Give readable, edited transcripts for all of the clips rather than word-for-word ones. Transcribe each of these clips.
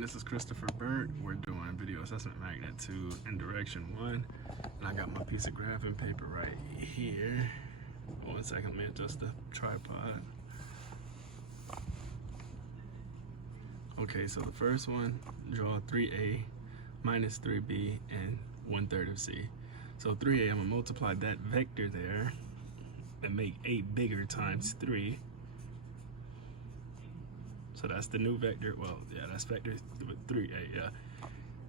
morning, this is Christopher Burt. We're doing video assessment magnitude in direction 1. And I got my piece of graphing paper right here. 1 second, let me adjust the tripod. Okay, so the first one, draw 3a minus 3b and 1/3 of c. So 3a, I'm gonna multiply that vector there and make a bigger times 3. So that's the new vector. Well, yeah, that's vector 3a, yeah.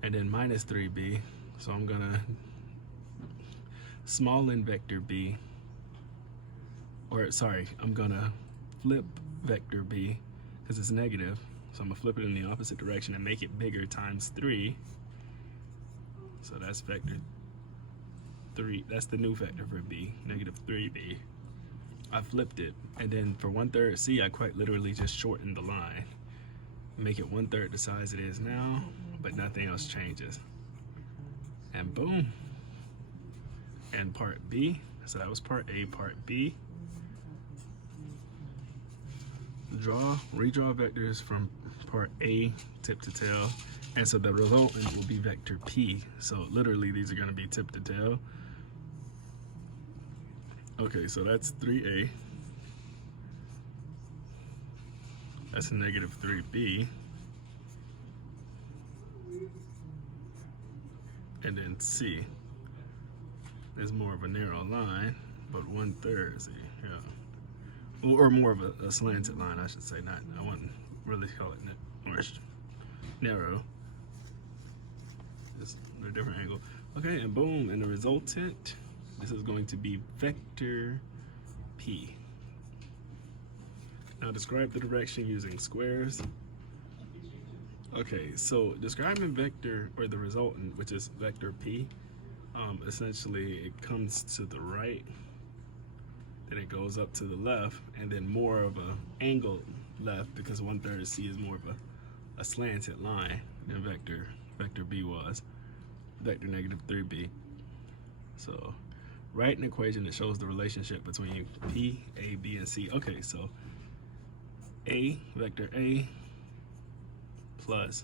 And then minus 3b. So I'm gonna small in vector b, or sorry, I'm gonna flip vector b because it's negative. So I'm gonna flip it in the opposite direction and make it bigger times 3. So that's vector 3. That's the new vector for b, negative 3b. I flipped it, and then for 1/3 c, I quite literally just shortened the line, make it 1/3 the size it is now, but nothing else changes. And boom. And part B, so that was part A. Part B, redraw vectors from part A tip to tail, and so the resultant will be vector P. So literally these are going to be tip to tail. Okay, so that's 3a, that's a negative 3b, and then C is more of a narrow line, but 1/3 C, yeah. Or more of a slanted line, I should say, I wouldn't really call it narrow. It's a different angle. Okay, and boom, and the resultant, this is going to be vector P. Now describe the direction using squares. Okay, so describing vector, or the resultant, which is vector P, essentially it comes to the right, then it goes up to the left, and then more of a angled left, because 1/3 C is more of a slanted line than vector B was, vector negative 3b. So write an equation that shows the relationship between P, A, B, and C. Okay, so vector A plus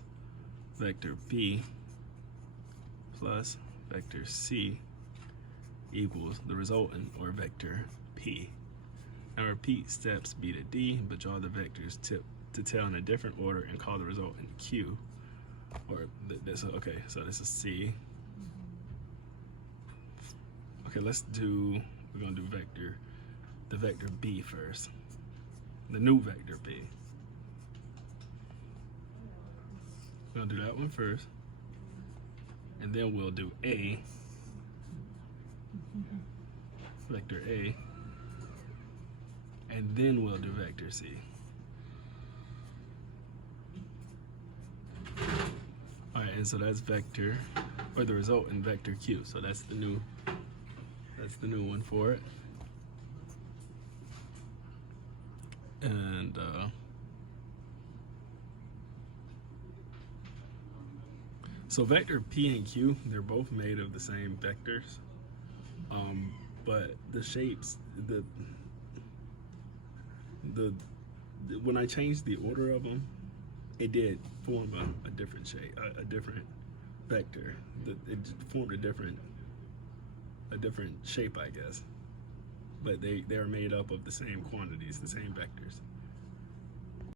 vector B plus vector C equals the resultant, or vector P. Now repeat steps B to D, but draw the vectors tip to tail in a different order and call the resultant Q. Or this. Okay, so this is C. Okay, we're gonna do the vector B first. The new vector B. We're gonna do that one first. And then we'll do vector A. And then we'll do vector C. Alright, and so that's vector, or the resultant vector Q. So that's the new one for it. And so vector P and Q, they're both made of the same vectors, but the shapes, when I changed the order of them, it did form a different shape, a different vector. It formed a different shape, I guess. But they are made up of the same quantities, the same vectors.